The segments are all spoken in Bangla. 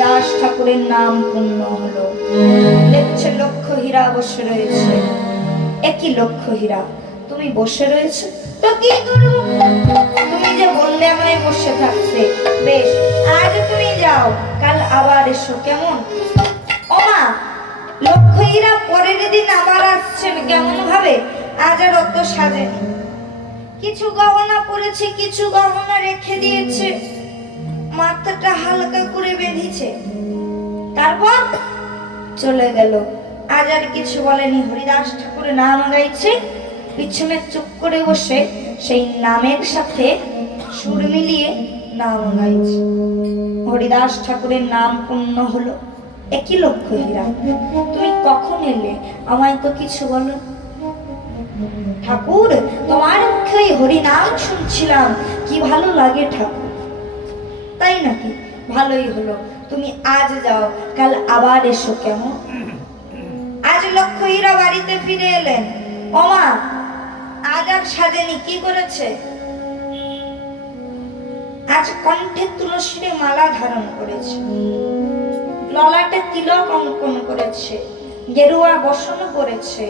হরিদাস ঠাকুরের নাম পূর্ণ হলো। দেখছে লক্ষ হীরা বসে রয়েছে। একই লক্ষ হীরা, তুমি বসে রয়েছে তো কি করবো? তুমি যে বললে আমায় বসে থাকতে, বেশ আজ তুমি যাও, কাল আবার এসো, কেমন? ওমা, লক্ষ হীরা পরের দিন আবার আসছেন। কেমন ভাবে? আজ আর অত সাজেনি, কিছু গহনা পরেছে, কিছু গহনা রেখে দিয়েছে, মাথাটা হালকা করে বেঁধেছে, তারপর চলে গেল। আজ আর কিছু বলেনি। হরিদাস ঠাকুরের নাম গাইছে, পিছনে চুপ করে বসে সেই নামের সাথে সুর মিলিয়ে নাম গাইছে। হরিদাস ঠাকুরের নাম পূর্ণ হলো। একই লক্ষ হীরা, তুমি কখন এলে? আমায় তো কিছু বলো। ঠাকুর, তোমার মুখে হরি নাম শুনছিলাম, কি ভালো লাগে ঠাকুর। তাই নাকি? ভালোই হলো, তুমি আজ যাও, কাল আবার এসো, কেমন? আজ লক্ষ হীরা বাড়িতে ফিরে এলেন। ওমা, আজ আর সাজেনি, কি করেছে? আজ কণ্ঠে তুলসীর মালা ধারণ করেছে, ললাটে তিলক অঙ্কন করেছে, গেরুয়া বসন করেছে,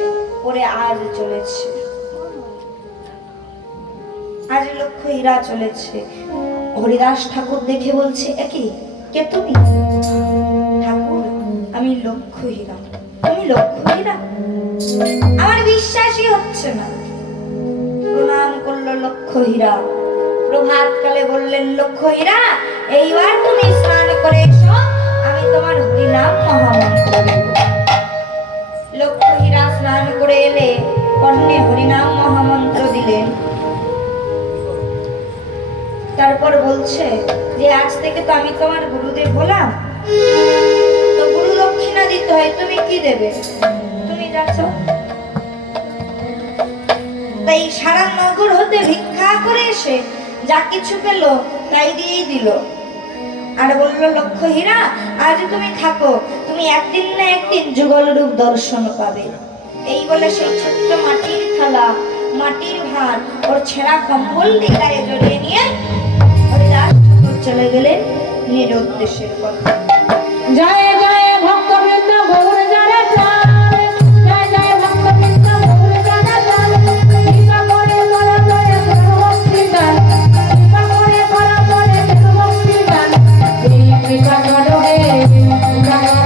পরে আজ চলেছে। আজ লক্ষ হীরা চলেছে। হরিদাস ঠাকুর দেখে বলছে, একই কে তুমি? ঠাকুর, আমি লক্ষ হীরা। তুমি লক্ষ হীরা? আমার বিশ্বাসই হচ্ছে না। প্রণাম করলো লক্ষ হীরা। প্রভাতকালে বললেন, লক্ষ হীরা, এইবার তুমি স্নান করে এসো, আমি তোমার হরিনাম মহামন্ত্র দেব। লক্ষ হীরা স্নান করে এলে, কর্ণে হরিনাম মহামন্ত্র দিলেন। তারপর বলছে যে আজ থেকে তো আমি তোমার গুরুদেব হলাম, তো গুরু দক্ষিণা দিতে হয়, তুমি কি দেবে? তুমি যাচ্ছ। তাই সারা নগর হতে ভিক্ষা করে এসে যা কিছু পেল তাই দিয়েই দিল। আর বললো, লক্ষ হীরা, আজ তুমি থাকো, তুমি একদিন না একদিন যুগল রূপ দর্শন পাবে। এই বলে সেই ছোট্ট মাটির থালা, মাটির ভাত, ওর ছেঁড়া কম্বল দিয়ে গায়ে জড়িয়ে নিয়ে হরিদাস ঠাকুর চলে গেলেন নিজ উদ্দেশ্যের পথে। জয় জয় ভক্তবৃন্দ গৌর যারে প্রাণে, জয় জয় ভক্তবৃন্দ গৌর যারে প্রাণে, কৃপা করে করা করে ভক্তি দান, কৃপা করে করা করে ভক্তি দান। এই কৃপা করো হে, কৃপা করো,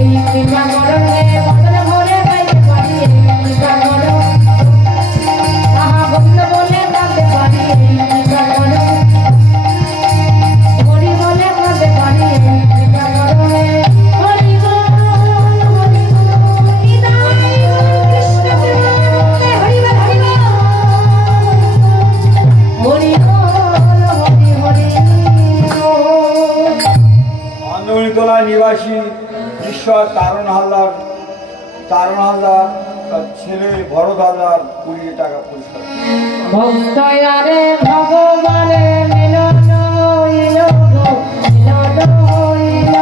এই কৃপা করো হে, বদল ভরে গাইতে পারি, এই কৃপা করো, আহা বন্ধ বলে গাইতে পারি, এই কৃপা করো, হরি বলে গাইতে পারি, এই কৃপা করো হে, হরি বল, হরি বল, নিতাই কৃষ্ণ প্রেমানন্দে হরি বল, হরি বল, হরি বল, হরি হরি বল। আন্দোলনতলা নিবাসী ঈশ্বর তারণ হালদার তার ছেলে ভরত হালদার 20 টাকা পুরস্কার। ভক্তয়ারে ভগবানে মিলন হইল গো, মিলন হইল।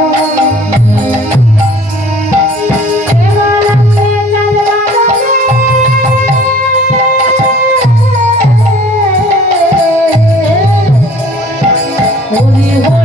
কেবলকে চলবারে, হরি হরি